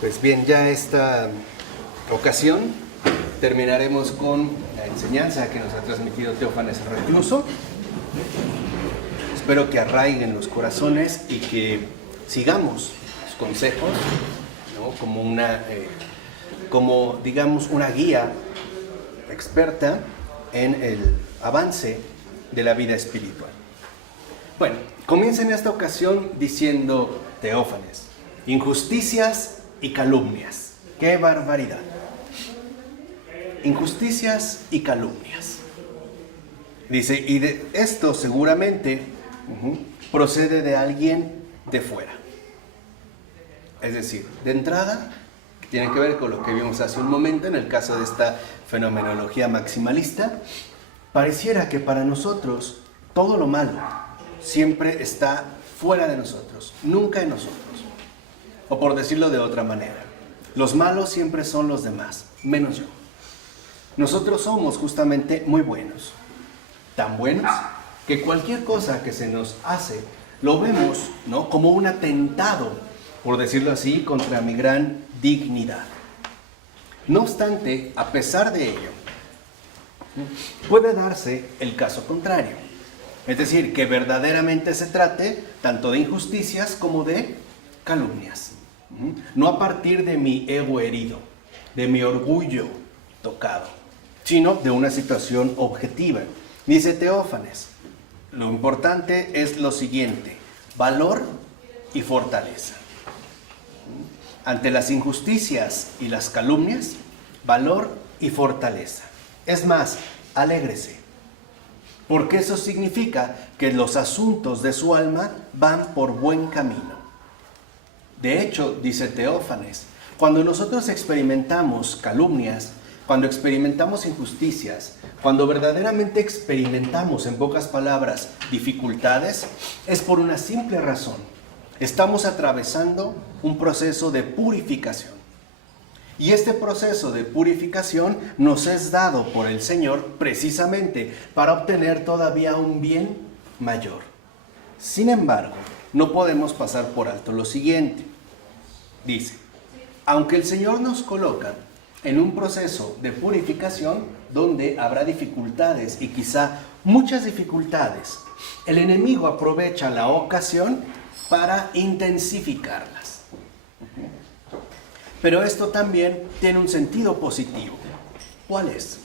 Pues bien, ya esta ocasión terminaremos con la enseñanza que nos ha transmitido Teófanes el Recluso. Espero que arraiguen los corazones y que sigamos sus consejos, ¿no? como digamos una guía experta en el avance de la vida espiritual. Bueno, comienza en esta ocasión diciendo Teófanes: injusticias y calumnias. ¡Qué barbaridad! Injusticias y calumnias. Dice, y de esto seguramente procede de alguien de fuera. Es decir, de entrada, que tiene que ver con lo que vimos hace un momento en el caso de esta fenomenología maximalista, pareciera que para nosotros todo lo malo siempre está fuera de nosotros, nunca en nosotros. O por decirlo de otra manera, los malos siempre son los demás, menos yo. Nosotros somos justamente muy buenos, tan buenos que cualquier cosa que se nos hace lo vemos, ¿no?, como un atentado, por decirlo así, contra mi gran dignidad. No obstante, a pesar de ello, puede darse el caso contrario. Es decir, que verdaderamente se trate tanto de injusticias como de calumnias. No a partir de mi ego herido, de mi orgullo tocado, sino de una situación objetiva. Dice Teófanes, lo importante es lo siguiente: valor y fortaleza. Ante las injusticias y las calumnias, valor y fortaleza. Es más, alégrese, porque eso significa que los asuntos de su alma van por buen camino. De hecho, dice Teófanes, cuando nosotros experimentamos calumnias, cuando experimentamos injusticias, cuando verdaderamente experimentamos, en pocas palabras, dificultades, es por una simple razón: estamos atravesando un proceso de purificación. Y este proceso de purificación nos es dado por el Señor precisamente para obtener todavía un bien mayor. Sin embargo, no podemos pasar por alto lo siguiente. Dice, aunque el Señor nos coloca en un proceso de purificación donde habrá dificultades y quizá muchas dificultades, el enemigo aprovecha la ocasión para intensificarlas. Pero esto también tiene un sentido positivo. ¿Cuál es?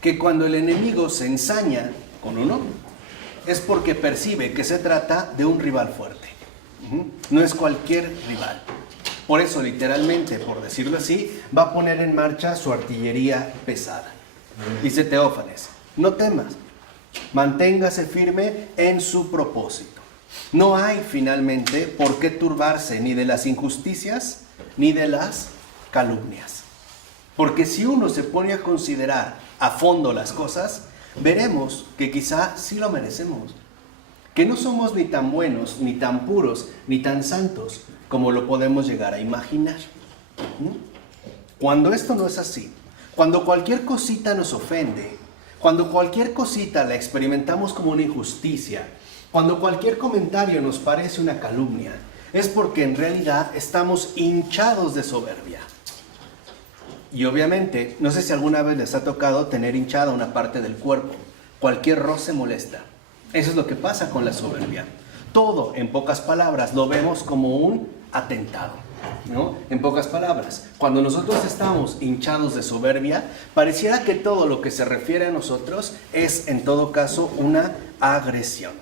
Que cuando el enemigo se ensaña con uno, es porque percibe que se trata de un rival fuerte. No es cualquier rival. Por eso, literalmente, por decirlo así, va a poner en marcha su artillería pesada. Dice Teófanes, no temas, manténgase firme en su propósito. No hay finalmente por qué turbarse ni de las injusticias ni de las calumnias. Porque si uno se pone a considerar a fondo las cosas, veremos que quizá sí lo merecemos. Que no somos ni tan buenos, ni tan puros, ni tan santos como lo podemos llegar a imaginar. Cuando esto no es así, cuando cualquier cosita nos ofende, cuando cualquier cosita la experimentamos como una injusticia, cuando cualquier comentario nos parece una calumnia, es porque en realidad estamos hinchados de soberbia. Y obviamente, no sé si alguna vez les ha tocado tener hinchada una parte del cuerpo. Cualquier roce molesta. Eso es lo que pasa con la soberbia. Todo, en pocas palabras, lo vemos como un atentado, ¿no? En pocas palabras, cuando nosotros estamos hinchados de soberbia, pareciera que todo lo que se refiere a nosotros es, en todo caso, una agresión.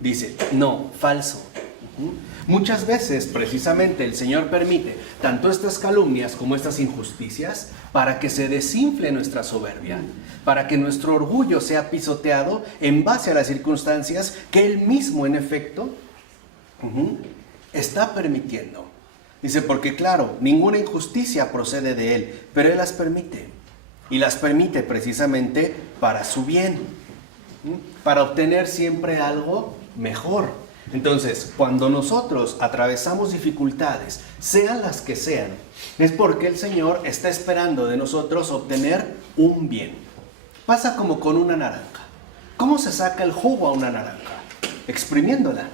Dice, no, falso. Muchas veces, precisamente, el Señor permite tanto estas calumnias como estas injusticias para que se desinfle nuestra soberbia, para que nuestro orgullo sea pisoteado en base a las circunstancias que Él mismo, en efecto, está permitiendo. Dice, porque claro, ninguna injusticia procede de Él, pero Él las permite. Y las permite precisamente para su bien, para obtener siempre algo mejor. Entonces, cuando nosotros atravesamos dificultades, sean las que sean, es porque el Señor está esperando de nosotros obtener un bien. Pasa como con una naranja. ¿Cómo se saca el jugo a una naranja? Exprimiéndola.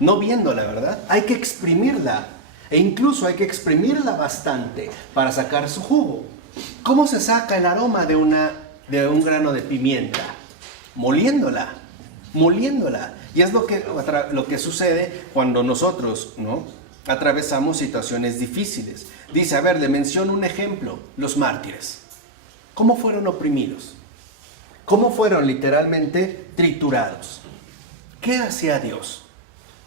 No viéndola, ¿verdad? Hay que exprimirla. E incluso hay que exprimirla bastante para sacar su jugo. ¿Cómo se saca el aroma de un grano de pimienta? Moliéndola. Y es lo que sucede cuando nosotros, ¿no?, atravesamos situaciones difíciles. Dice, a ver, le menciono un ejemplo, los mártires. ¿Cómo fueron oprimidos? ¿Cómo fueron literalmente triturados? ¿Qué hacía Dios?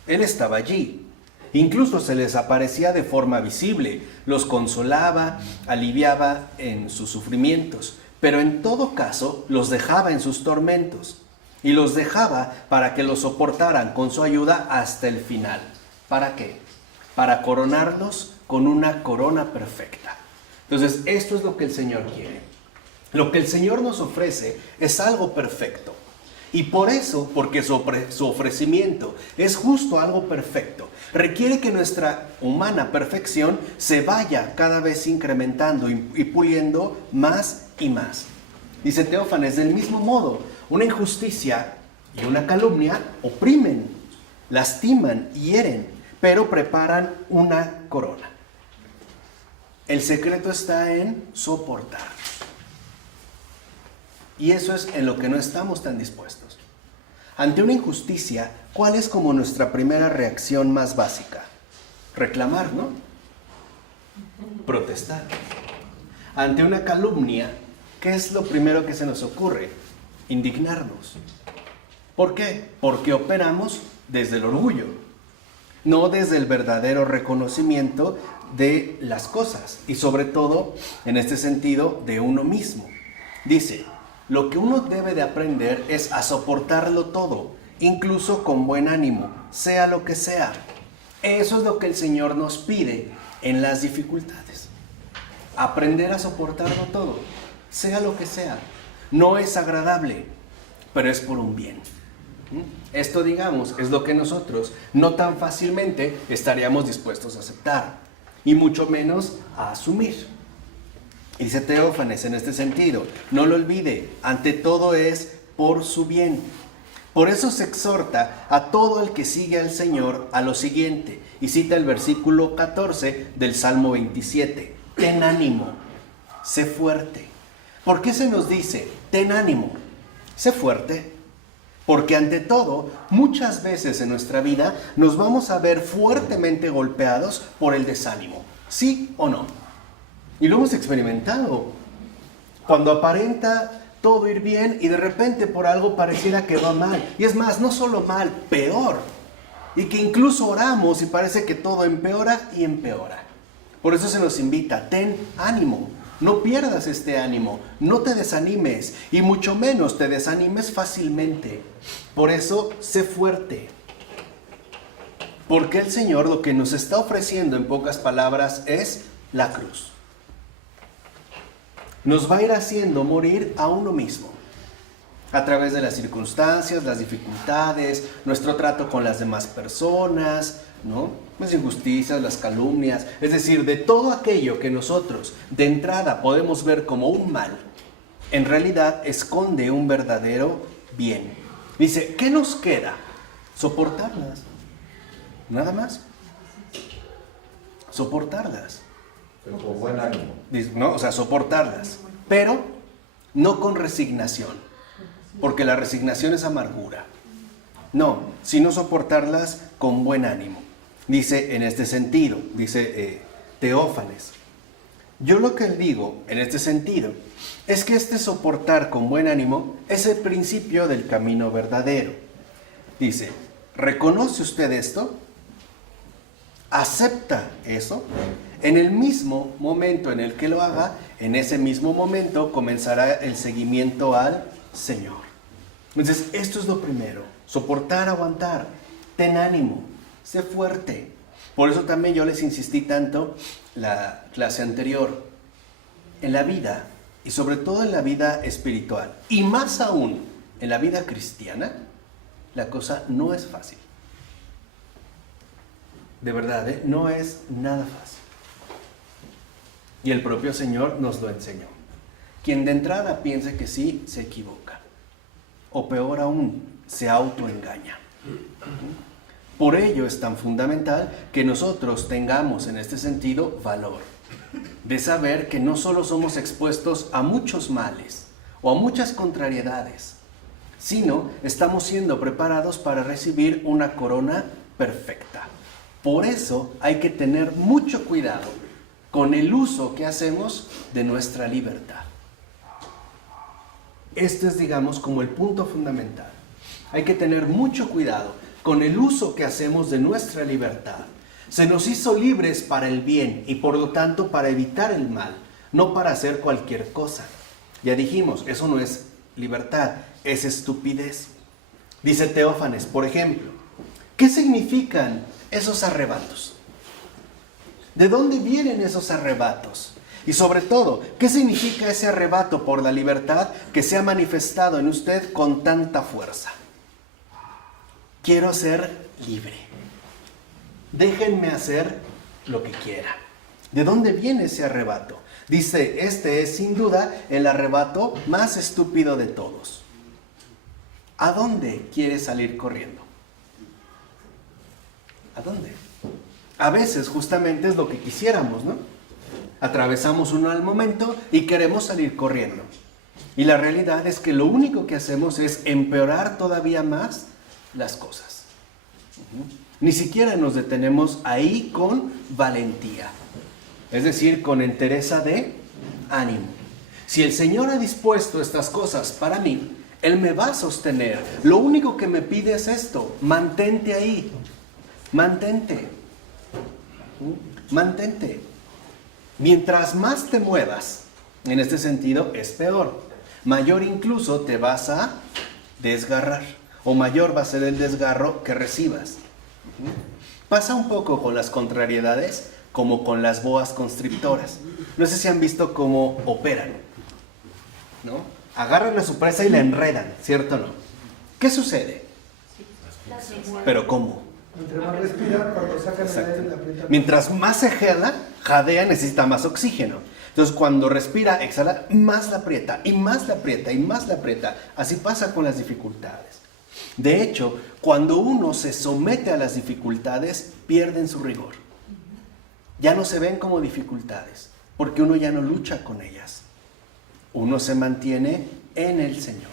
Él estaba allí. Incluso se les aparecía de forma visible, los consolaba, aliviaba en sus sufrimientos, pero en todo caso los dejaba en sus tormentos y los dejaba para que los soportaran con su ayuda hasta el final. ¿Para qué? Para coronarlos con una corona perfecta. Entonces, esto es lo que el Señor quiere. Lo que el Señor nos ofrece es algo perfecto. Y por eso, porque su ofrecimiento es justo algo perfecto, requiere que nuestra humana perfección se vaya cada vez incrementando y puliendo más y más. Dice Teófanes, del mismo modo, una injusticia y una calumnia oprimen, lastiman y hieren, pero preparan una corona. El secreto está en soportar. Y eso es en lo que no estamos tan dispuestos. Ante una injusticia, ¿cuál es como nuestra primera reacción más básica? Reclamar, ¿no? Protestar. Ante una calumnia, ¿qué es lo primero que se nos ocurre? Indignarnos. ¿Por qué? Porque operamos desde el orgullo, no desde el verdadero reconocimiento de las cosas y sobre todo, en este sentido, de uno mismo. Dice, lo que uno debe de aprender es a soportarlo todo, incluso con buen ánimo, sea lo que sea. Eso es lo que el Señor nos pide en las dificultades. Aprender a soportarlo todo, sea lo que sea. No es agradable, pero es por un bien. Esto, digamos, es lo que nosotros no tan fácilmente estaríamos dispuestos a aceptar, y mucho menos a asumir. Y dice Teófanes en este sentido, no lo olvide, ante todo es por su bien. Por eso se exhorta a todo el que sigue al Señor a lo siguiente, y cita el versículo 14 del Salmo 27. Ten ánimo, sé fuerte. ¿Por qué se nos dice, ten ánimo, sé fuerte? Porque ante todo, muchas veces en nuestra vida nos vamos a ver fuertemente golpeados por el desánimo, ¿sí o no? Y lo hemos experimentado. Cuando aparenta todo ir bien y de repente por algo pareciera que va mal. Y es más, no solo mal, peor. Y que incluso oramos y parece que todo empeora y empeora. Por eso se nos invita, ten ánimo. No pierdas este ánimo, no te desanimes y mucho menos te desanimes fácilmente. Por eso, sé fuerte. Porque el Señor lo que nos está ofreciendo en pocas palabras es la cruz. Nos va a ir haciendo morir a uno mismo, a través de las circunstancias, las dificultades, nuestro trato con las demás personas, ¿no? Las injusticias, las calumnias, es decir, de todo aquello que nosotros de entrada podemos ver como un mal, en realidad esconde un verdadero bien. Dice, ¿qué nos queda? Soportarlas, nada más. Soportarlas. Pero con buen ánimo. ¿No? O sea, soportarlas, pero no con resignación, porque la resignación es amargura. No, sino soportarlas con buen ánimo. Dice en este sentido, dice Teófanes. Yo lo que digo en este sentido es que este soportar con buen ánimo es el principio del camino verdadero. Dice, ¿reconoce usted esto? ¿Acepta eso? En el mismo momento en el que lo haga, en ese mismo momento comenzará el seguimiento al Señor. Entonces, esto es lo primero. Soportar, aguantar. Ten ánimo. Sé fuerte. Por eso también yo les insistí tanto la clase anterior. En la vida, y sobre todo en la vida espiritual, y más aún en la vida cristiana, la cosa no es fácil. De verdad, no es nada fácil. Y el propio Señor nos lo enseñó. Quien de entrada piense que sí, se equivoca. O peor aún, se autoengaña. Por ello es tan fundamental que nosotros tengamos en este sentido valor, de saber que no solo somos expuestos a muchos males o a muchas contrariedades, sino estamos siendo preparados para recibir una corona perfecta. Por eso hay que tener mucho cuidado con el uso que hacemos de nuestra libertad. Este es, digamos, como el punto fundamental. Hay que tener mucho cuidado con el uso que hacemos de nuestra libertad. Se nos hizo libres para el bien y por lo tanto para evitar el mal, no para hacer cualquier cosa. Ya dijimos, eso no es libertad, es estupidez. Dice Teófanes, por ejemplo, ¿qué significan esos arrebatos? ¿De dónde vienen esos arrebatos? Y sobre todo, ¿qué significa ese arrebato por la libertad que se ha manifestado en usted con tanta fuerza? Quiero ser libre. Déjenme hacer lo que quiera. ¿De dónde viene ese arrebato? Dice, este es sin duda el arrebato más estúpido de todos. ¿A dónde quiere salir corriendo? ¿A dónde? A veces justamente es lo que quisiéramos, ¿no? Atravesamos uno al momento y queremos salir corriendo. Y la realidad es que lo único que hacemos es empeorar todavía más las cosas. Ni siquiera nos detenemos ahí con valentía. Es decir, con entereza de ánimo. Si el Señor ha dispuesto estas cosas para mí, Él me va a sostener. Lo único que me pide es esto: mantente ahí. Mantente. Mantente. Mientras más te muevas, en este sentido, es peor. Mayor incluso te vas a desgarrar. O mayor va a ser el desgarro que recibas. Pasa un poco con las contrariedades como con las boas constrictoras. No sé si han visto cómo operan, ¿no? Agarran a su presa y la enredan, ¿cierto o no? ¿Qué sucede? ¿Pero cómo? Mientras más respira, cuando sacan el aire, la aprieta. Mientras más se jadea, necesita más oxígeno. Entonces cuando respira, exhala, más la aprieta, y más la aprieta, y más la aprieta. Así pasa con las dificultades. De hecho, cuando uno se somete a las dificultades, pierden su rigor. Ya no se ven como dificultades, porque uno ya no lucha con ellas. Uno se mantiene en el Señor.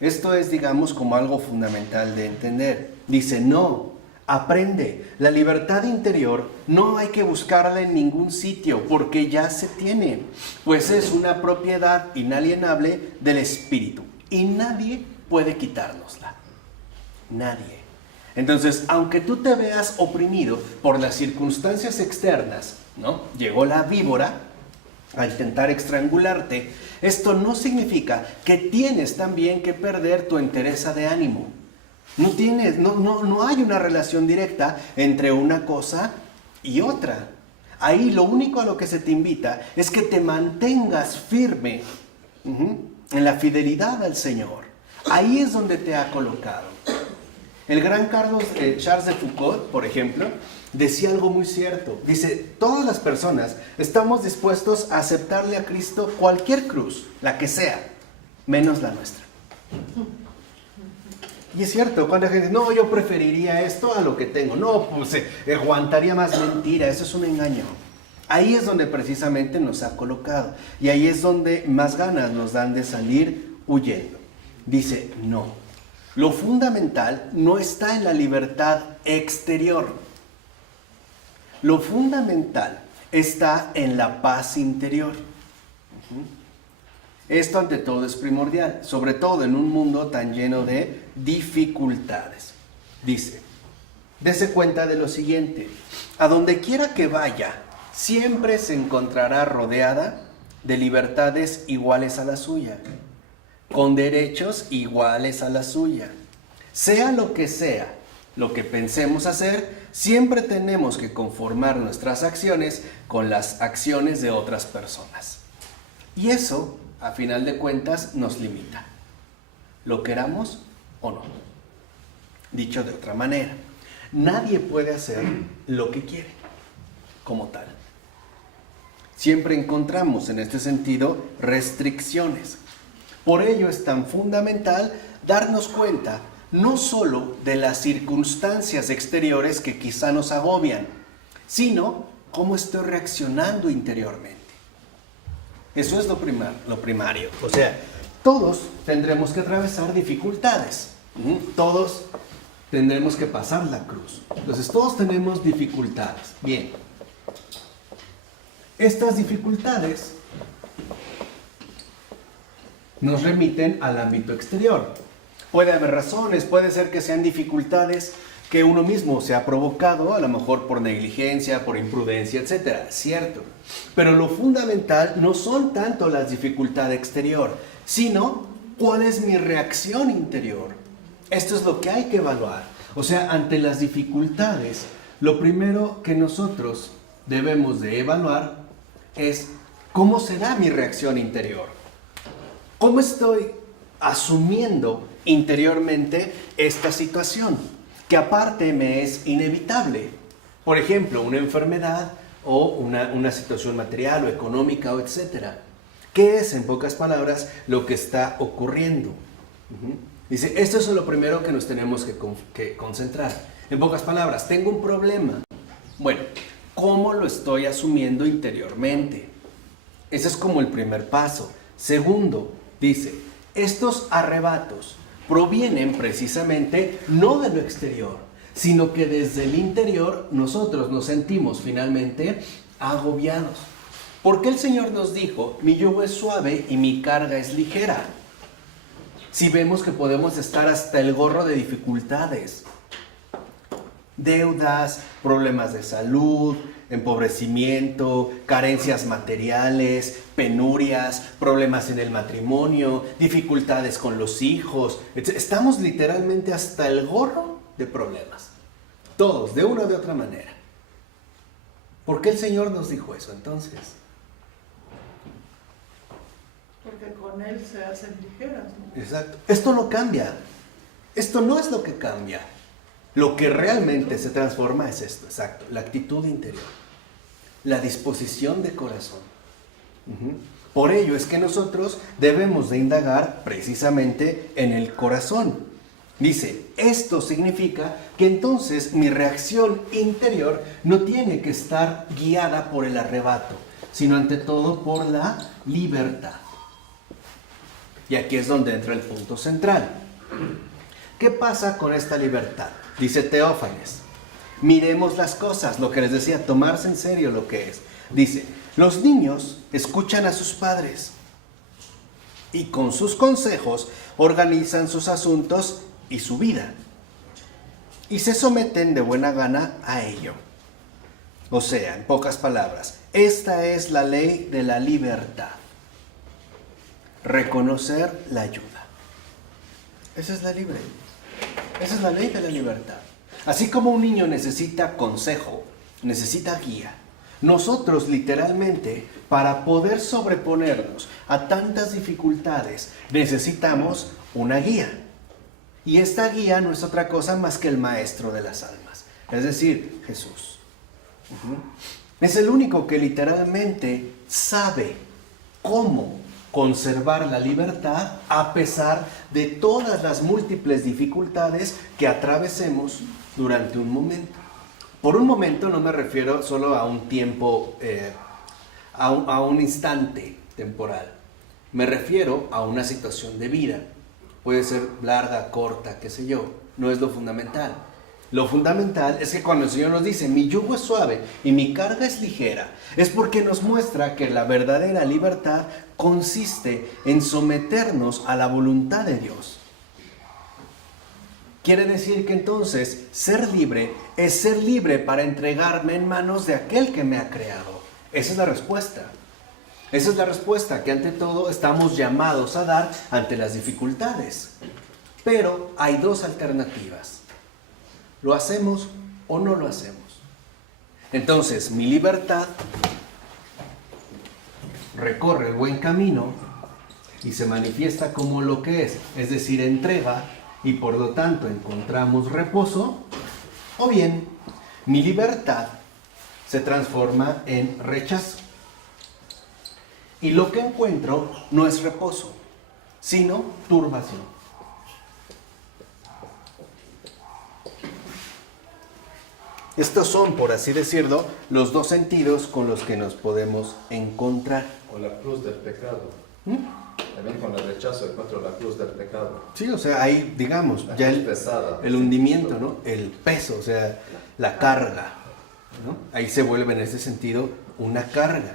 Esto es, digamos, como algo fundamental de entender. Dice, no, aprende. La libertad interior no hay que buscarla en ningún sitio, porque ya se tiene, pues es una propiedad inalienable del Espíritu. Y nadie puede quitárnosla. Nadie. Entonces, aunque tú te veas oprimido por las circunstancias externas, ¿no? Llegó la víbora a intentar estrangularte, esto no significa que tienes también que perder tu entereza de ánimo. No hay una relación directa entre una cosa y otra. Ahí lo único a lo que se te invita es que te mantengas firme en la fidelidad al Señor. Ahí es donde te ha colocado. El gran Charles de Foucault, por ejemplo, decía algo muy cierto. Dice, todas las personas estamos dispuestos a aceptarle a Cristo cualquier cruz, la que sea, menos la nuestra. Y es cierto, cuando la gente dice, no, yo preferiría esto a lo que tengo. No, pues aguantaría más. Mentira, eso es un engaño. Ahí es donde precisamente nos ha colocado. Y ahí es donde más ganas nos dan de salir huyendo. Dice, no. Lo fundamental no está en la libertad exterior. Lo fundamental está en la paz interior. Esto ante todo es primordial, sobre todo en un mundo tan lleno de dificultades. Dice, dése cuenta de lo siguiente: a donde quiera que vaya, siempre se encontrará rodeada de libertades iguales a la suya, con derechos iguales a la suya. Sea lo que pensemos hacer, siempre tenemos que conformar nuestras acciones con las acciones de otras personas. Y eso, a final de cuentas, nos limita, lo queramos o no. Dicho de otra manera, nadie puede hacer lo que quiere, como tal. Siempre encontramos en este sentido restricciones. Por ello es tan fundamental darnos cuenta no solo de las circunstancias exteriores que quizá nos agobian, sino cómo estoy reaccionando interiormente. Eso es lo primario. O sea, todos tendremos que atravesar dificultades. Todos tendremos que pasar la cruz. Entonces, todos tenemos dificultades. Bien. Estas dificultades nos remiten al ámbito exterior. Puede haber razones, puede ser que sean dificultades que uno mismo se ha provocado, a lo mejor por negligencia, por imprudencia, etc. Cierto. Pero lo fundamental no son tanto las dificultades exterior, sino cuál es mi reacción interior. Esto es lo que hay que evaluar. O sea, ante las dificultades, lo primero que nosotros debemos de evaluar es cómo será mi reacción interior. ¿Cómo estoy asumiendo interiormente esta situación? Que aparte me es inevitable. Por ejemplo, una enfermedad o una situación material o económica o etcétera. ¿Qué es, en pocas palabras, lo que está ocurriendo? Dice, esto es lo primero que nos tenemos que concentrar. En pocas palabras, tengo un problema. Bueno, ¿cómo lo estoy asumiendo interiormente? Ese es como el primer paso. Segundo, dice, estos arrebatos provienen precisamente no de lo exterior, sino que desde el interior nosotros nos sentimos finalmente agobiados. Porque el Señor nos dijo, mi yugo es suave y mi carga es ligera. Si vemos que podemos estar hasta el gorro de dificultades, deudas, problemas de salud, empobrecimiento, carencias materiales, penurias, problemas en el matrimonio, dificultades con los hijos. Estamos literalmente hasta el gorro de problemas. Todos, de una o de otra manera. ¿Por qué el Señor nos dijo eso entonces? Porque con Él se hacen ligeras, ¿no? Exacto. Esto no cambia. Esto no es lo que cambia. Lo que realmente se transforma es esto, exacto, la actitud interior, la disposición de corazón. Por ello es que nosotros debemos de indagar precisamente en el corazón. Dice, esto significa que entonces mi reacción interior no tiene que estar guiada por el arrebato, sino ante todo por la libertad. Y aquí es donde entra el punto central. ¿Qué pasa con esta libertad? Dice Teófanes, miremos las cosas, lo que les decía, tomarse en serio lo que es. Dice, los niños escuchan a sus padres y con sus consejos organizan sus asuntos y su vida y se someten de buena gana a ello. O sea, en pocas palabras, esta es la ley de la libertad. Reconocer la ayuda. Esa es la libre. Esa es la ley de la libertad. Así como un niño necesita consejo, necesita guía, nosotros literalmente, para poder sobreponernos a tantas dificultades, necesitamos una guía. Y esta guía no es otra cosa más que el Maestro de las almas, es decir, Jesús. Es el único que literalmente sabe cómo conservar la libertad a pesar de todas las múltiples dificultades que atravesemos durante un momento. Por un momento no me refiero solo a un tiempo, a un instante temporal. Me refiero a una situación de vida. Puede ser larga, corta, qué sé yo. No es lo fundamental. Lo fundamental es que cuando el Señor nos dice, mi yugo es suave y mi carga es ligera, es porque nos muestra que la verdadera libertad consiste en someternos a la voluntad de Dios. Quiere decir que entonces ser libre es ser libre para entregarme en manos de aquel que me ha creado. Esa es la respuesta. Esa es la respuesta que ante todo estamos llamados a dar ante las dificultades. Pero hay dos alternativas. ¿Lo hacemos o no lo hacemos? Entonces, mi libertad recorre el buen camino y se manifiesta como lo que es decir, entrega, y por lo tanto encontramos reposo, o bien, mi libertad se transforma en rechazo. Y lo que encuentro no es reposo, sino turbación. Estos son, por así decirlo, los dos sentidos con los que nos podemos encontrar. O la cruz del pecado. También con el rechazo encuentro la cruz del pecado. Sí, o sea, ahí, digamos, La ya cruz pesada. el hundimiento, ¿no? El peso, o sea, la carga, ¿no? Ahí se vuelve en ese sentido una carga.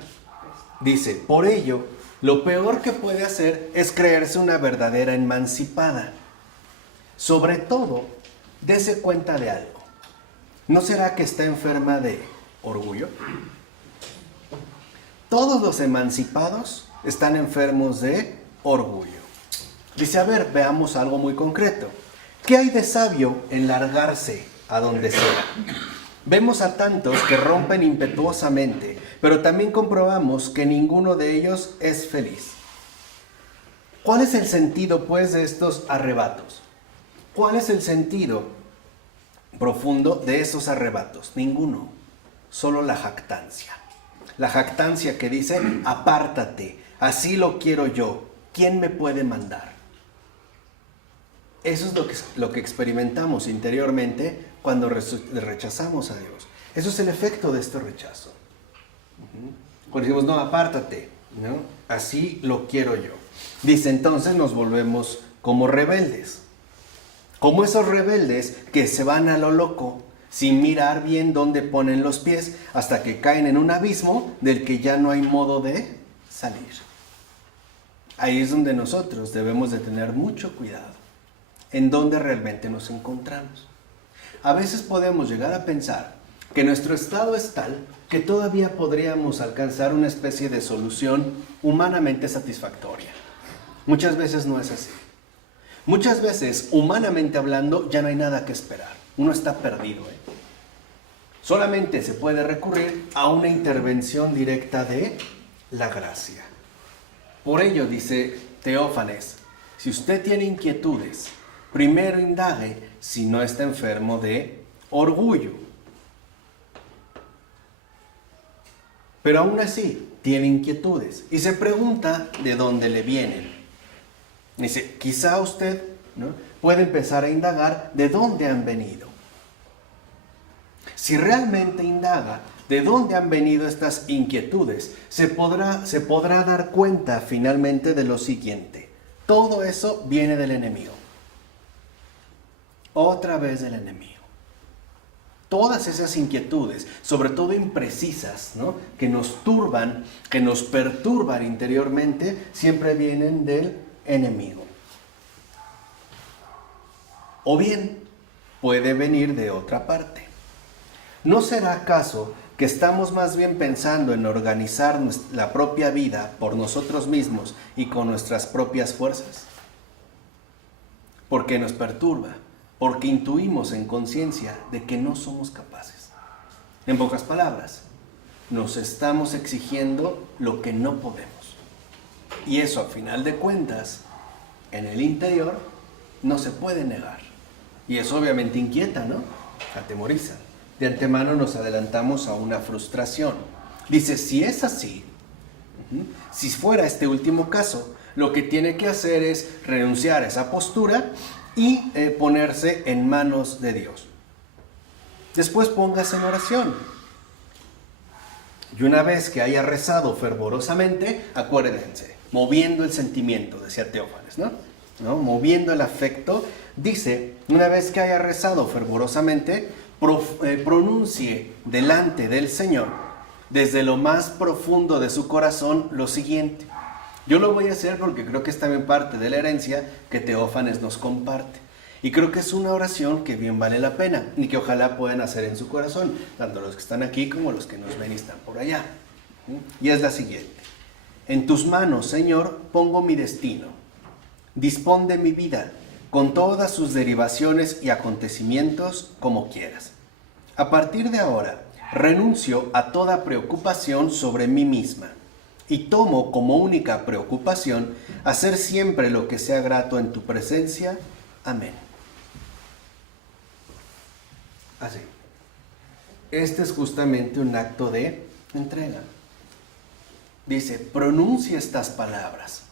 Dice, por ello, lo peor que puede hacer es creerse una verdadera emancipada. Sobre todo, dése cuenta de algo. ¿No será que está enferma de orgullo? Todos los emancipados están enfermos de orgullo. Dice, a ver, veamos algo muy concreto. ¿Qué hay de sabio en largarse a donde sea? Vemos a tantos que rompen impetuosamente, pero también comprobamos que ninguno de ellos es feliz. ¿Cuál es el sentido, pues, de estos arrebatos? ¿Cuál es el sentido profundo de esos arrebatos? Ninguno, solo la jactancia. La jactancia que dice, apártate, así lo quiero yo, ¿quién me puede mandar? Eso es lo que experimentamos interiormente cuando rechazamos a Dios. Eso es el efecto de este rechazo. Cuando decimos, no, apártate, ¿no? Así lo quiero yo. Dice, entonces nos volvemos como rebeldes. Como esos rebeldes que se van a lo loco, sin mirar bien dónde ponen los pies, hasta que caen en un abismo del que ya no hay modo de salir. Ahí es donde nosotros debemos de tener mucho cuidado, en dónde realmente nos encontramos. A veces podemos llegar a pensar que nuestro estado es tal que todavía podríamos alcanzar una especie de solución humanamente satisfactoria. Muchas veces no es así. Muchas veces, humanamente hablando, ya no hay nada que esperar. Uno está perdido. Solamente se puede recurrir a una intervención directa de la gracia. Por ello, dice Teófanes, si usted tiene inquietudes, primero indague si no está enfermo de orgullo. Pero aún así, tiene inquietudes y se pregunta de dónde le vienen. Dice, quizá usted, ¿no?, puede empezar a indagar de dónde han venido. Si realmente indaga de dónde han venido estas inquietudes, se podrá dar cuenta finalmente de lo siguiente. Todo eso viene del enemigo. Otra vez del enemigo. Todas esas inquietudes, sobre todo imprecisas, ¿no?, que nos turban, que nos perturban interiormente, siempre vienen del enemigo. O bien puede venir de otra parte. ¿No será acaso que estamos más bien pensando en organizar la propia vida por nosotros mismos y con nuestras propias fuerzas? Porque nos perturba, porque intuimos en conciencia de que no somos capaces. En pocas palabras, nos estamos exigiendo lo que no podemos. Y eso, a final de cuentas, en el interior, no se puede negar. Y eso obviamente inquieta, ¿no? Atemoriza. De antemano nos adelantamos a una frustración. Dice, si es así, si fuera este último caso, lo que tiene que hacer es renunciar a esa postura y ponerse en manos de Dios. Después póngase en oración. Y una vez que haya rezado fervorosamente, acuérdense, moviendo el sentimiento, decía Teófanes, ¿no? Moviendo el afecto, dice, una vez que haya rezado fervorosamente, pronuncie delante del Señor, desde lo más profundo de su corazón, lo siguiente. Yo lo voy a hacer porque creo que es también parte de la herencia que Teófanes nos comparte. Y creo que es una oración que bien vale la pena y que ojalá puedan hacer en su corazón, tanto los que están aquí como los que nos ven y están por allá. Y es la siguiente. En tus manos, Señor, pongo mi destino. Dispón de mi vida, con todas sus derivaciones y acontecimientos como quieras. A partir de ahora, renuncio a toda preocupación sobre mí misma y tomo como única preocupación hacer siempre lo que sea grato en tu presencia. Amén. Así. Este es justamente un acto de entrega. Dice, pronuncia estas palabras.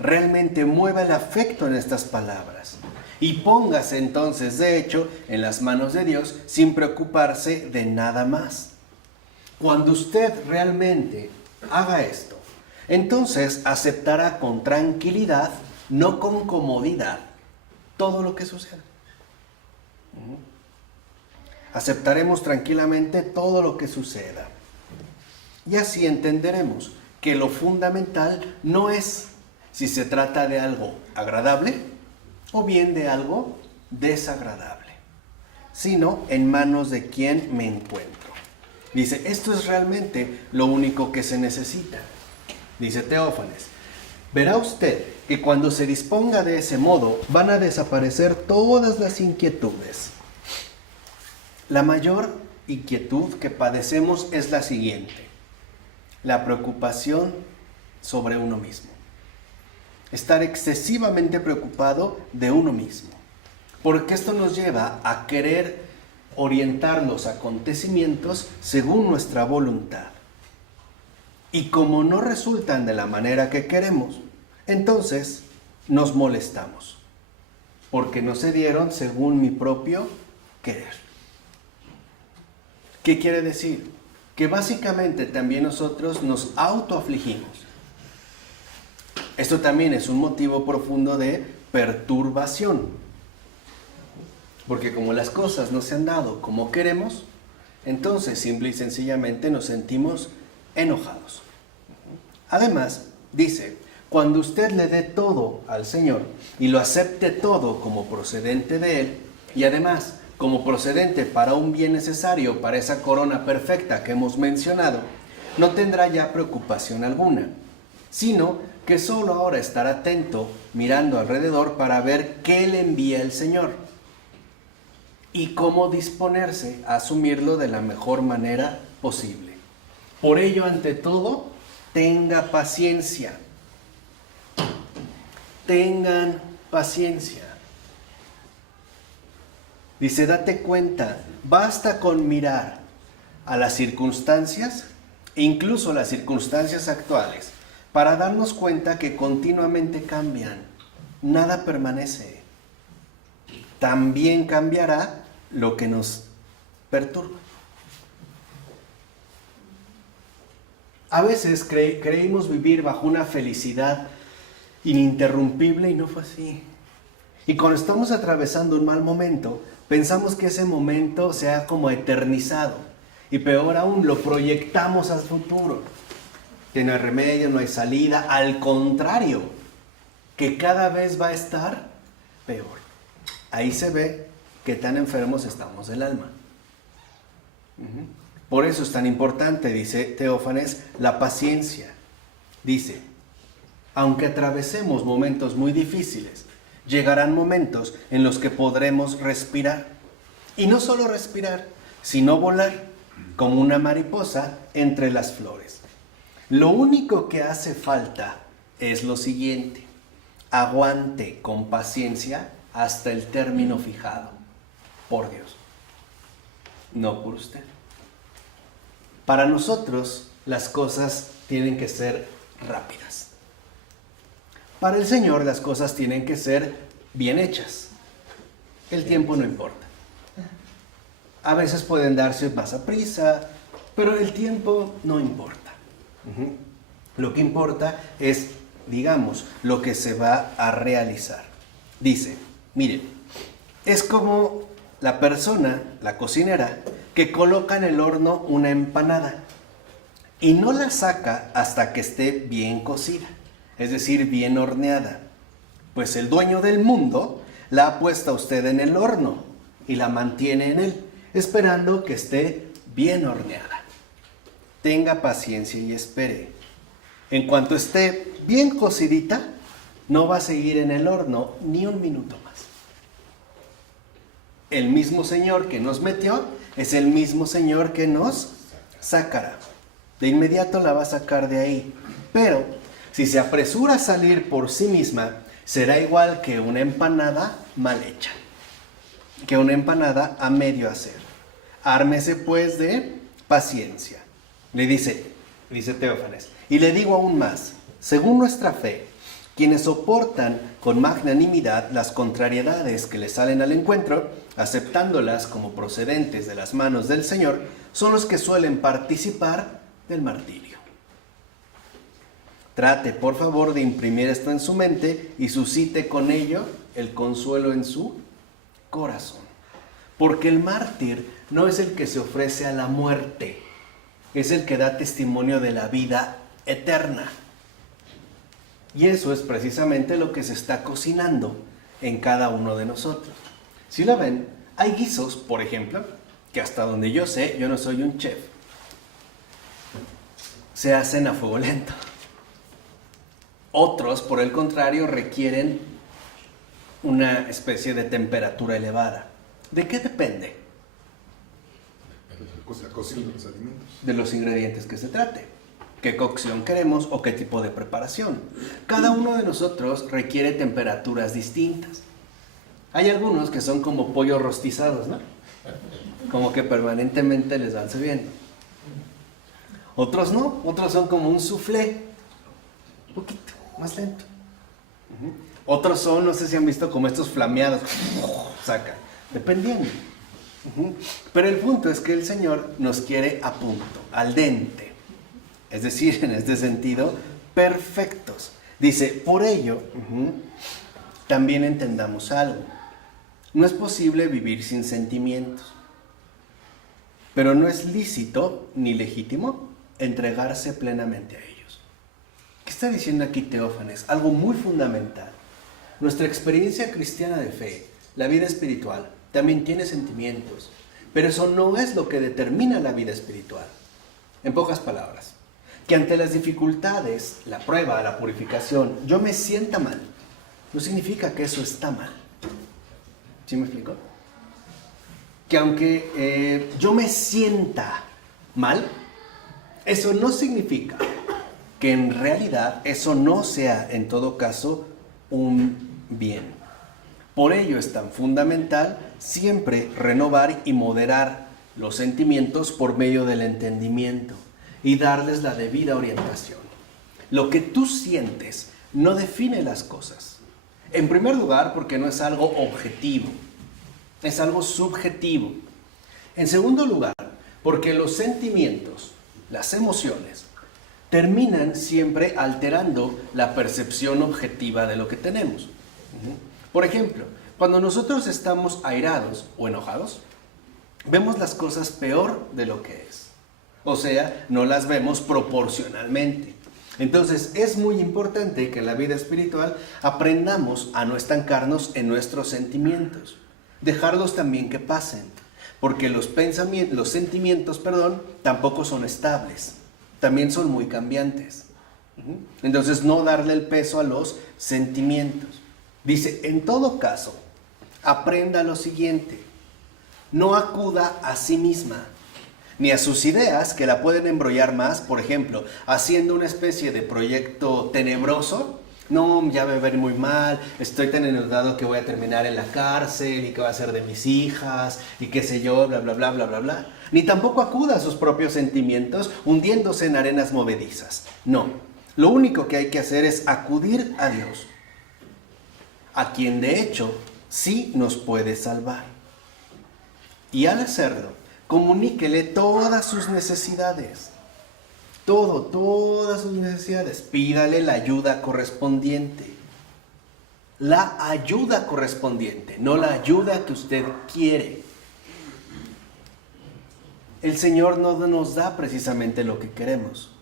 realmente mueva el afecto en estas palabras y póngase entonces, de hecho, en las manos de Dios sin preocuparse de nada más. Cuando usted realmente haga esto, entonces aceptará con tranquilidad, no con comodidad, todo lo que suceda. Aceptaremos tranquilamente todo lo que suceda. Y así entenderemos que lo fundamental no es si se trata de algo agradable o bien de algo desagradable, sino en manos de quien me encuentro. Dice, esto es realmente lo único que se necesita. Dice Teófanes, verá usted que cuando se disponga de ese modo van a desaparecer todas las inquietudes. La mayor inquietud que padecemos es la siguiente: la preocupación sobre uno mismo. Estar excesivamente preocupado de uno mismo. Porque esto nos lleva a querer orientar los acontecimientos según nuestra voluntad. Y como no resultan de la manera que queremos, entonces nos molestamos. Porque no se dieron según mi propio querer. ¿Qué quiere decir? Que básicamente también nosotros nos autoafligimos. Esto también es un motivo profundo de perturbación. Porque como las cosas no se han dado como queremos, entonces simple y sencillamente nos sentimos enojados. Además, dice, cuando usted le dé todo al Señor y lo acepte todo como procedente de Él, y además como procedente para un bien necesario para esa corona perfecta que hemos mencionado, no tendrá ya preocupación alguna, sino que solo ahora estará atento mirando alrededor para ver qué le envía el Señor y cómo disponerse a asumirlo de la mejor manera posible. Por ello, ante todo, tenga paciencia. Tengan paciencia. Dice, date cuenta, basta con mirar a las circunstancias, incluso las circunstancias actuales, para darnos cuenta que continuamente cambian, nada permanece. También cambiará lo que nos perturba. A veces creímos vivir bajo una felicidad ininterrumpible y no fue así. Y cuando estamos atravesando un mal momento, pensamos que ese momento se ha como eternizado. Y peor aún, lo proyectamos al futuro. Que no hay remedio, no hay salida. Al contrario, que cada vez va a estar peor. Ahí se ve que tan enfermos estamos del alma. Por eso es tan importante, dice Teófanes, la paciencia. Dice, aunque atravesemos momentos muy difíciles, llegarán momentos en los que podremos respirar. Y no solo respirar, sino volar como una mariposa entre las flores. Lo único que hace falta es lo siguiente: aguante con paciencia hasta el término fijado. Por Dios, no por usted. Para nosotros las cosas tienen que ser rápidas. Para el Señor las cosas tienen que ser bien hechas. El tiempo no importa. A veces pueden darse más a prisa, pero el tiempo no importa. Lo que importa es, digamos, lo que se va a realizar. Dice, miren, es como la persona, la cocinera, que coloca en el horno una empanada y no la saca hasta que esté bien cocida, es decir, bien horneada. Pues el dueño del mundo la ha puesto a usted en el horno y la mantiene en él, esperando que esté bien horneada. Tenga paciencia y espere. En cuanto esté bien cocidita, no va a seguir en el horno ni un minuto más. El mismo Señor que nos metió es el mismo Señor que nos sacará. De inmediato la va a sacar de ahí. Pero si se apresura a salir por sí misma, será igual que una empanada mal hecha, que una empanada a medio hacer. Ármese pues de paciencia. Le dice Teófanes, y le digo aún más, según nuestra fe, quienes soportan con magnanimidad las contrariedades que les salen al encuentro, aceptándolas como procedentes de las manos del Señor, son los que suelen participar del martirio. Trate, por favor, de imprimir esto en su mente y suscite con ello el consuelo en su corazón. Porque el mártir no es el que se ofrece a la muerte, es el que da testimonio de la vida eterna. Y eso es precisamente lo que se está cocinando en cada uno de nosotros. Si lo ven, hay guisos, por ejemplo, que hasta donde yo sé, yo no soy un chef, se hacen a fuego lento. Otros, por el contrario, requieren una especie de temperatura elevada. ¿De qué depende? La cocina de los alimentos. De los ingredientes que se trate. ¿Qué cocción queremos o qué tipo de preparación? Cada uno de nosotros requiere temperaturas distintas. Hay algunos que son como pollos rostizados, ¿no? Como que permanentemente les van subiendo. Otros no, otros son como un soufflé, un poquito más lento. Otros son, no sé si han visto como estos flameados, sacan, dependiendo. Pero el punto es que el Señor nos quiere a punto, al dente. Es decir, en este sentido, perfectos. Dice, por ello, también entendamos algo. No es posible vivir sin sentimientos. Pero no es lícito ni legítimo entregarse plenamente a ellos. ¿Qué está diciendo aquí Teófanes? Algo muy fundamental. Nuestra experiencia cristiana de fe, la vida espiritual, también tiene sentimientos. Pero eso no es lo que determina la vida espiritual. En pocas palabras, que ante las dificultades, la prueba, la purificación, yo me sienta mal, no significa que eso está mal. ¿Sí me explico? Que aunque yo me sienta mal, eso no significa que en realidad eso no sea en todo caso un bien. Por ello es tan fundamental siempre renovar y moderar los sentimientos por medio del entendimiento y darles la debida orientación. Lo que tú sientes no define las cosas. En primer lugar, porque no es algo objetivo, es algo subjetivo. En segundo lugar, porque los sentimientos, las emociones, terminan siempre alterando la percepción objetiva de lo que tenemos. Por ejemplo, cuando nosotros estamos airados o enojados, vemos las cosas peor de lo que es. O sea, no las vemos proporcionalmente. Entonces, es muy importante que en la vida espiritual aprendamos a no estancarnos en nuestros sentimientos. Dejarlos también que pasen. Porque los sentimientos, tampoco son estables. También son muy cambiantes. Entonces, no darle el peso a los sentimientos. Dice, en todo caso, aprenda lo siguiente. No acuda a sí misma, ni a sus ideas que la pueden embrollar más, por ejemplo, haciendo una especie de proyecto tenebroso. No, ya me va a ver muy mal, estoy tan endeudado que voy a terminar en la cárcel y qué va a ser de mis hijas y qué sé yo, bla, bla, bla, bla, bla, bla. Ni tampoco acuda a sus propios sentimientos hundiéndose en arenas movedizas. No, lo único que hay que hacer es acudir a Dios, a quien de hecho sí nos puede salvar. Y al hacerlo, comuníquele todas sus necesidades. Todas sus necesidades. Pídale la ayuda correspondiente. La ayuda correspondiente, no la ayuda que usted quiere. El Señor no nos da precisamente lo que queremos,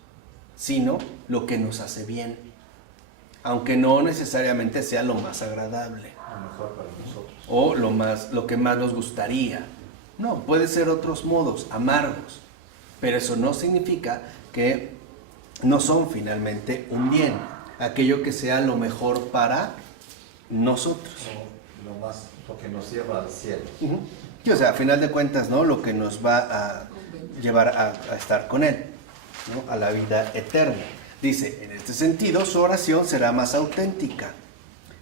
sino lo que nos hace bien. Aunque no necesariamente sea lo más agradable. Lo mejor para nosotros. O lo que más nos gustaría. No, puede ser otros modos, amargos. Pero eso no significa que no son finalmente un bien. Aquello que sea lo mejor para nosotros. Lo que nos lleva al cielo. Y, o sea, a final de cuentas, ¿no? Lo que nos va a llevar a estar con Él, ¿no? A la vida eterna. Dice, en este sentido, su oración será más auténtica.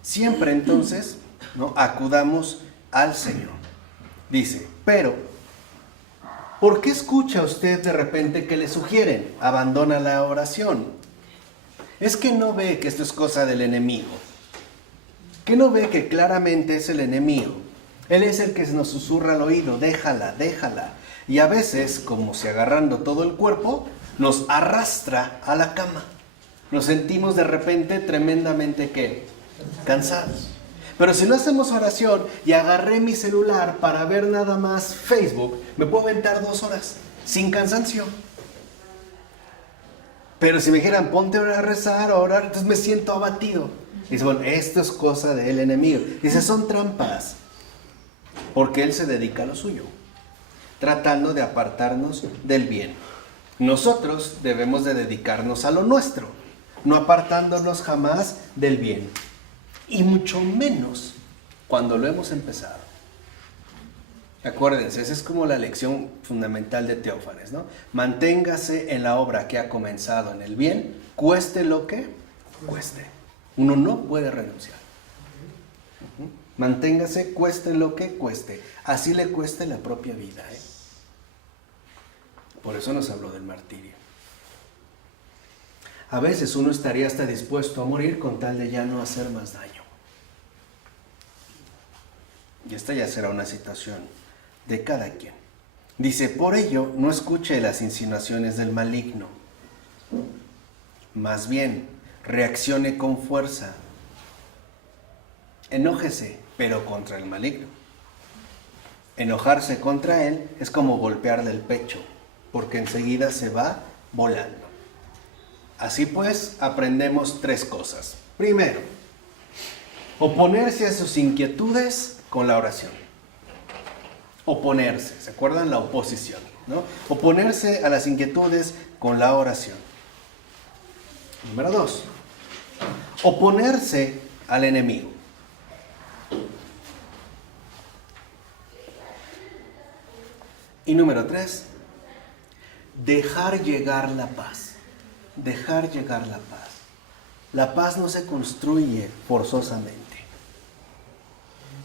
Siempre entonces, ¿no? Acudamos al Señor. Dice, pero, ¿por qué escucha usted de repente que le sugieren? Abandona la oración. es que no ve que esto es cosa del enemigo. Que no ve que claramente es el enemigo. Él es el que nos susurra al oído, déjala, déjala. Y a veces, como si agarrando todo el cuerpo, nos arrastra a la cama. Nos sentimos de repente tremendamente, ¿qué? Cansados. Pero si no hacemos oración y agarré mi celular para ver nada más Facebook, me puedo aventar 2 horas sin cansancio. Pero si me dijeran, ponte a rezar, a orar, entonces me siento abatido. Dice, bueno, esto es cosa del enemigo. Dice, son trampas. Porque él se dedica a lo suyo, tratando de apartarnos del bien. Nosotros debemos de dedicarnos a lo nuestro, no apartándonos jamás del bien. Y mucho menos cuando lo hemos empezado. Acuérdense, esa es como la lección fundamental de Teófanes, ¿no? Manténgase en la obra que ha comenzado en el bien, cueste lo que cueste. Uno no puede renunciar. Manténgase, cueste lo que cueste. Así le cueste la propia vida, ¿eh? Por eso nos habló del martirio. A veces uno estaría hasta dispuesto a morir con tal de ya no hacer más daño. Y esta ya será una situación de cada quien. Dice, por ello no escuche las insinuaciones del maligno. Más bien, reaccione con fuerza. Enójese, pero contra el maligno. Enojarse contra él es como golpearle el pecho, porque enseguida se va volando. Así pues, aprendemos 3 cosas. Primero, oponerse a sus inquietudes con la oración. Oponerse, ¿se acuerdan? La oposición, ¿no? Oponerse a las inquietudes con la oración. Número 2, oponerse al enemigo. Y número 3, dejar llegar la paz. Dejar llegar la paz. La paz no se construye forzosamente.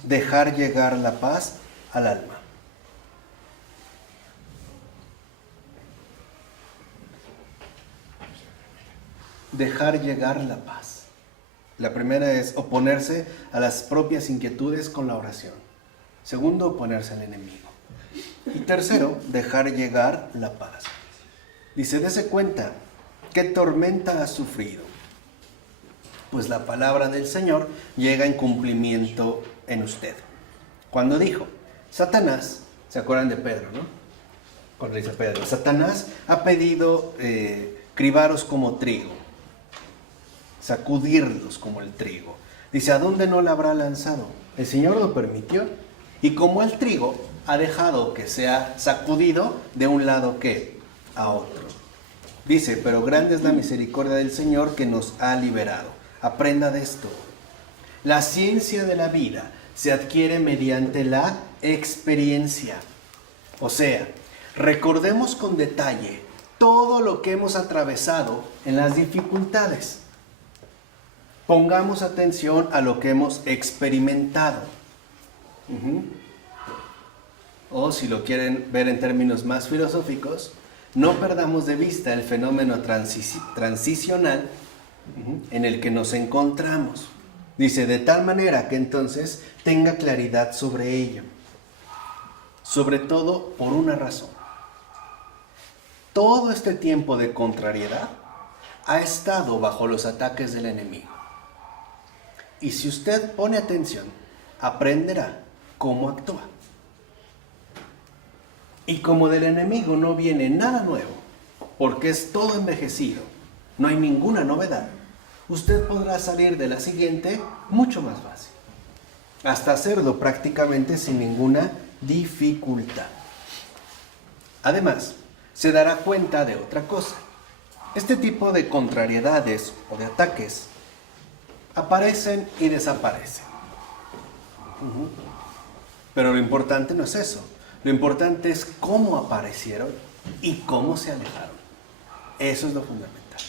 Dejar llegar la paz al alma. Dejar llegar la paz. La primera es oponerse a las propias inquietudes con la oración. Segundo, oponerse al enemigo. Y tercero, dejar llegar la paz. Dice, dése cuenta, ¿qué tormenta ha sufrido? Pues la palabra del Señor llega en cumplimiento en usted. Cuando dijo, Satanás, ¿se acuerdan de Pedro, no? Cuando dice Pedro, Satanás ha pedido cribaros como trigo, sacudirlos como el trigo. Dice, ¿a dónde no la habrá lanzado? El Señor lo permitió. Y como el trigo ha dejado que sea sacudido de un lado que a otro. Dice, pero grande es la misericordia del Señor que nos ha liberado. Aprenda de esto. La ciencia de la vida se adquiere mediante la experiencia. O sea, recordemos con detalle todo lo que hemos atravesado en las dificultades. Pongamos atención a lo que hemos experimentado. O si lo quieren ver en términos más filosóficos, no perdamos de vista el fenómeno transicional en el que nos encontramos. Dice, de tal manera que entonces tenga claridad sobre ello. Sobre todo por una razón. Todo este tiempo de contrariedad ha estado bajo los ataques del enemigo. Y si usted pone atención, aprenderá cómo actúa. Y como del enemigo no viene nada nuevo, porque es todo envejecido, no hay ninguna novedad, usted podrá salir de la siguiente mucho más fácil, hasta hacerlo prácticamente sin ninguna dificultad. Además, se dará cuenta de otra cosa. Este tipo de contrariedades o de ataques aparecen y desaparecen. Pero lo importante no es eso. Lo importante es cómo aparecieron y cómo se alejaron. Eso es lo fundamental.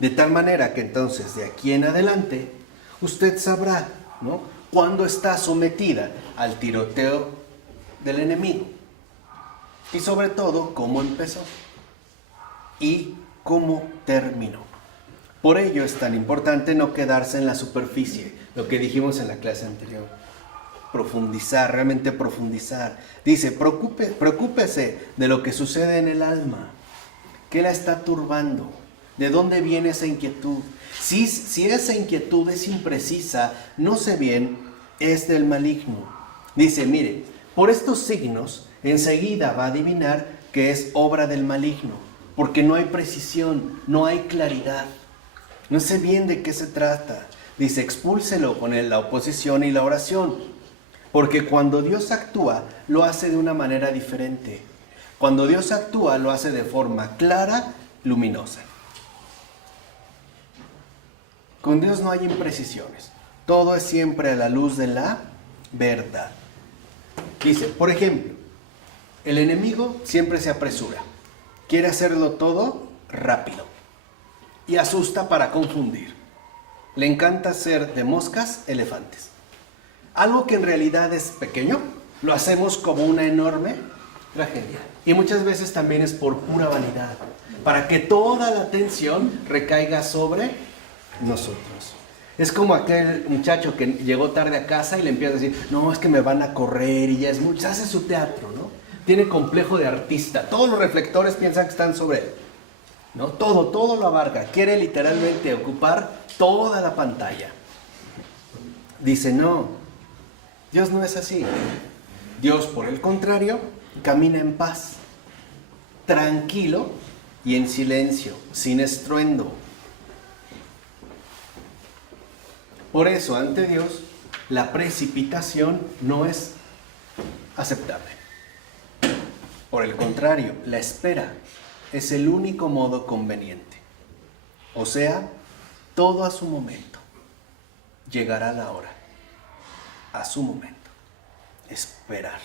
De tal manera que entonces de aquí en adelante usted sabrá, ¿no?, cuándo está sometida al tiroteo del enemigo. Y sobre todo, cómo empezó y cómo terminó. Por ello es tan importante no quedarse en la superficie, lo que dijimos en la clase anterior. Profundizar, realmente profundizar. Dice, preocúpese de lo que sucede en el alma. ¿Qué la está turbando? ¿De dónde viene esa inquietud? Si esa inquietud es imprecisa, no sé bien, es del maligno. Dice, mire, por estos signos, enseguida va a adivinar que es obra del maligno, porque no hay precisión, no hay claridad. No sé bien de qué se trata. Dice, expúlselo con la oposición y la oración, porque cuando Dios actúa, lo hace de una manera diferente. Cuando Dios actúa, lo hace de forma clara, luminosa. Con Dios no hay imprecisiones. Todo es siempre a la luz de la verdad. Dice, por ejemplo, el enemigo siempre se apresura. Quiere hacerlo todo rápido. Y asusta para confundir. Le encanta hacer de moscas elefantes. Algo que en realidad es pequeño, lo hacemos como una enorme tragedia. Y muchas veces también es por pura vanidad. Para que toda la atención recaiga sobre nosotros. Es como aquel muchacho que llegó tarde a casa y le empieza a decir, no, es que me van a correr y ya es mucho. Hace su teatro, ¿no? Tiene complejo de artista. Todos los reflectores piensan que están sobre él, ¿no? Todo lo abarca. Quiere literalmente ocupar toda la pantalla. Dice, no, Dios no es así. Dios, por el contrario, camina en paz, tranquilo y en silencio, sin estruendo. Por eso, ante Dios, la precipitación no es aceptable. Por el contrario, la espera es el único modo conveniente. O sea, todo a su momento. Llegará la hora. A su momento. Esperar.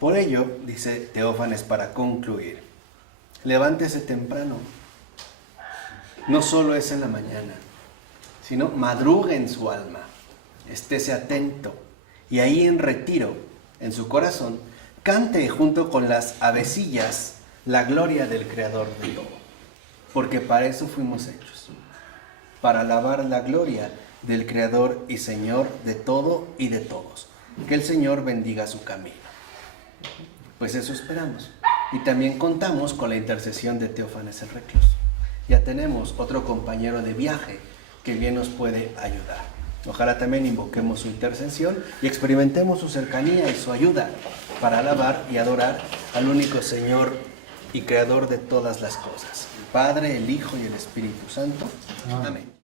Por ello, dice Teófanes para concluir, levántese temprano. No solo es en la mañana, sino madrugue en su alma, estése atento, y ahí en retiro, en su corazón, cante junto con las avecillas la gloria del Creador de todo. Porque para eso fuimos hechos, para alabar la gloria del Creador y Señor de todo y de todos. Que el Señor bendiga su camino. Pues eso esperamos. Y también contamos con la intercesión de Teófanes el Recluso. Ya tenemos otro compañero de viaje que bien nos puede ayudar. Ojalá también invoquemos su intercesión y experimentemos su cercanía y su ayuda para alabar y adorar al único Señor y Creador de todas las cosas, el Padre, el Hijo y el Espíritu Santo. Amén.